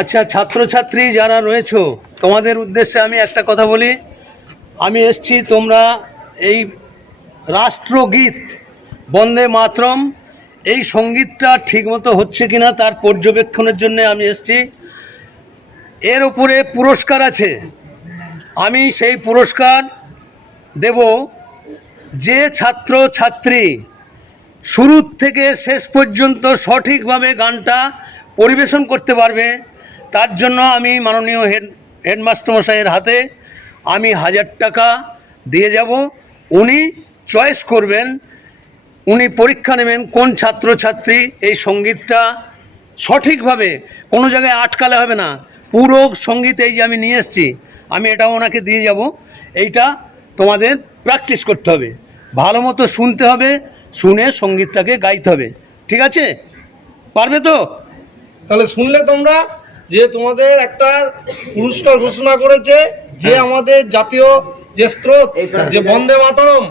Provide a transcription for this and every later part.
আচ্ছা, ছাত্রছাত্রী যারা রয়েছো তোমাদের উদ্দেশ্যে আমি একটা কথা বলি। আমি এসছি, তোমরা এই রাষ্ট্রগীত বন্দে মাতরম এই সঙ্গীতটা ঠিকমতো হচ্ছে কিনা তার পর্যবেক্ষণের জন্য আমি এসছি। এর উপরে পুরস্কার আছে, আমি সেই পুরস্কার দেব যে ছাত্র ছাত্রী শুরু থেকে শেষ পর্যন্ত সঠিকভাবে গানটা পরিবেশন করতে পারবে। তার জন্য আমি মাননীয় হেডমাস্টারমশাইয়ের হাতে আমি 1000 টাকা দিয়ে যাব। উনি চয়েস করবেন, উনি পরীক্ষা নেবেন কোন ছাত্রছাত্রী এই সঙ্গীতটা সঠিকভাবে, কোনো জায়গায় আটকালে হবে না। পুরো সঙ্গীত এই যে আমি নিয়ে এসেছি, আমি এটাও ওনাকে দিয়ে যাব। এইটা তোমাদের প্র্যাকটিস করতে হবে, ভালো মতো শুনতে হবে, শুনে সঙ্গীতটাকে গাইতে হবে। ঠিক আছে? পারবে তো? তাহলে শুনলে তোমরা যে তোমাদের একটা পুরস্কার ঘোষণা করেছে, যে আমাদের জাতীয় যে স্রোত যে বন্দে মাতরম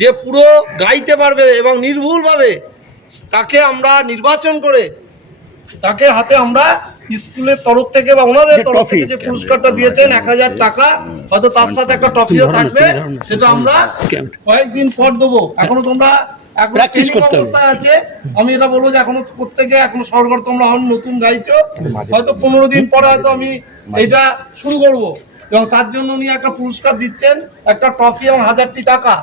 যে পুরো গাইতে পারবে এবং নির্ভুলভাবে, তাকে আমরা নির্বাচন করে তাকে হাতে আমরা স্কুলের তরফ থেকে বা ওনাদের তরফ থেকে যে পুরস্কারটা দিয়েছেন 1000 টাকা, হয়তো তার সাথে একটা ট্রফিও থাকবে, সেটা আমরা কয়েকদিন পর দেবো। এখনো তোমরা প্র্যাকটিস করতে অবস্থায় আছে। আমি এটা বলবো যে এখনো প্রত্যেকে এখনো সরগর তোমরা নতুন গাইছো, হয়তো 15 দিন পরে হয়তো আমি এইটা শুরু করব, এবং তার জন্য উনি একটা পুরস্কার দিচ্ছেন, একটা ট্রফি এবং 1000টি টাকা।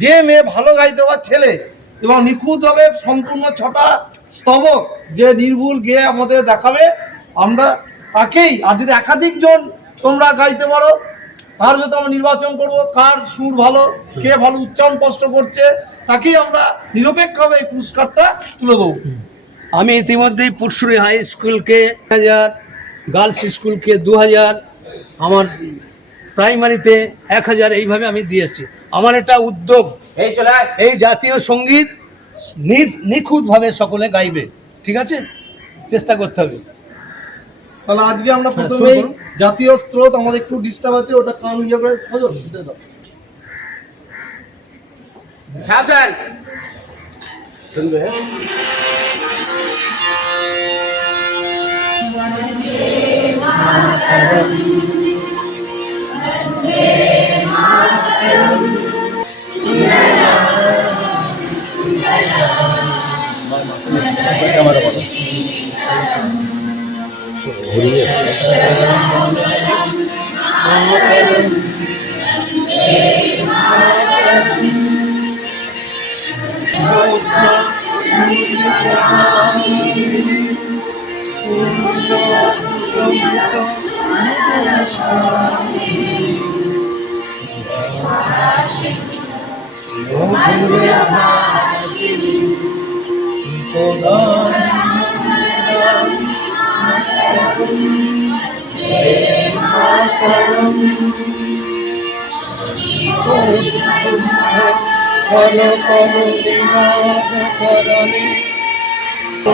যে মেয়ে ভালো গাইতে বা ছেলে এবং নিখুঁতভাবে সম্পূর্ণ 6টা স্তবক যে নির্ভুল গেয়ে আমাদের দেখাবে, আমরা তাকেই, আর যদি একাধিক জন তোমরা গাইতে পারো তার ভেতরে আমরা নির্বাচন করব কার সুর ভালো, কে ভালো উচ্চারণ স্পষ্ট করছে, তাকেই আমরা নিরপেক্ষভাবে এই পুরস্কারটা তুলে দেবো। আমি ইতিমধ্যেই পুরসুরি হাই স্কুলকে 1000, গার্লস স্কুলকে 2000, আমার প্রাইমারিতে 1000, এইভাবে আমি দিয়ে এসেছি। আমার এটা উদ্যোগ, এই জাতীয় সঙ্গীত নিখুঁতভাবে সকলে গাইবে। ঠিক আছে? চেষ্টা করতে হবে। তাহলে আজকে আমরা প্রথমেই জাতীয় স্রোত, আমাদের একটু ডিস্টার্ব আছে, ওটা কান ইয়ে করে খোঁজো দাও। সাবধান শুনবে।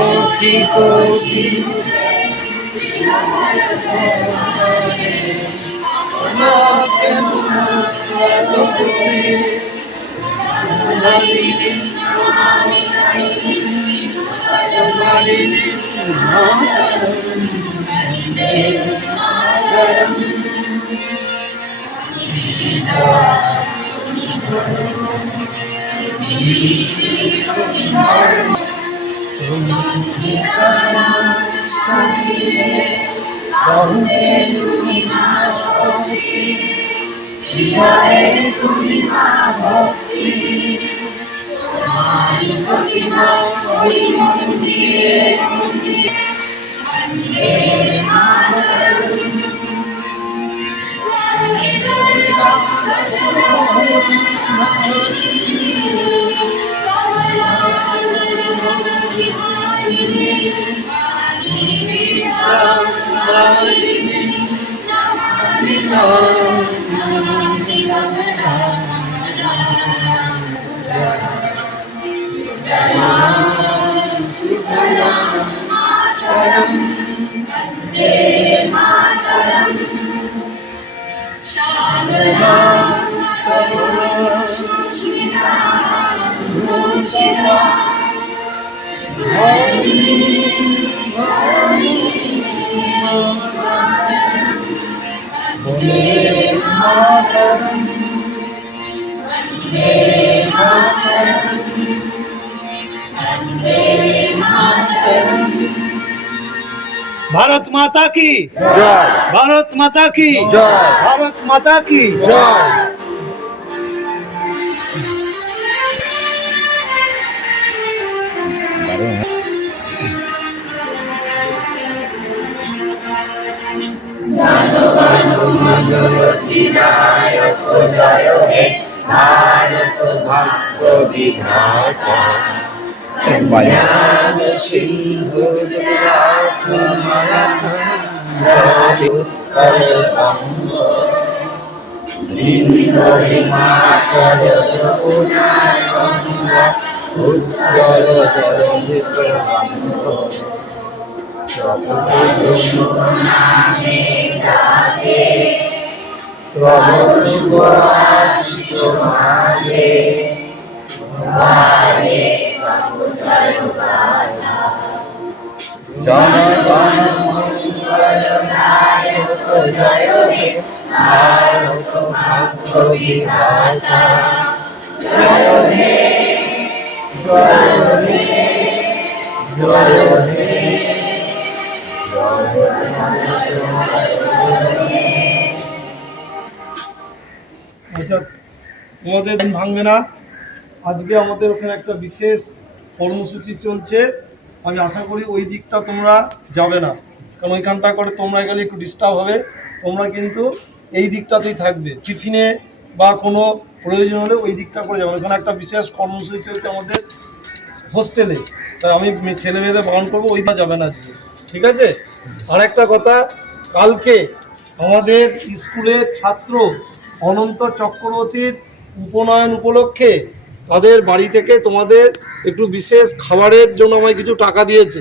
কোটি কোটি Hare भारत माता की জয় भारत माता की জয় भारत माता की জয়। আচ্ছা, তোমাদের দিন ভাঙবে না। আজকে আমাদের ওখানে একটা বিশেষ কর্মসূচি চলছে। আমি আশা করি ওই দিকটা তোমরা যাবে না, কারণ ওইখানটা করে তোমরা গেলে একটু ডিস্টার্ব হবে। তোমরা কিন্তু এই দিকটাতেই থাকবে, টিফিনে বা কোনো প্রয়োজন হলে ওই দিকটা করে যাবে। ওইখানে একটা বিশেষ কর্মসূচি চলছে আমাদের হোস্টেলে, তাই আমি ছেলে মেয়েদের বারণ করবো ওই দিকে যাবে না আজকে, ঠিক আছে? আর একটা কথা, কালকে আমাদের স্কুলের ছাত্র অনন্ত চক্রবর্তীর উপনয়ন উপলক্ষে তাদের বাড়ি থেকে তোমাদের একটু বিশেষ খাবারের জন্য আমায় কিছু টাকা দিয়েছে।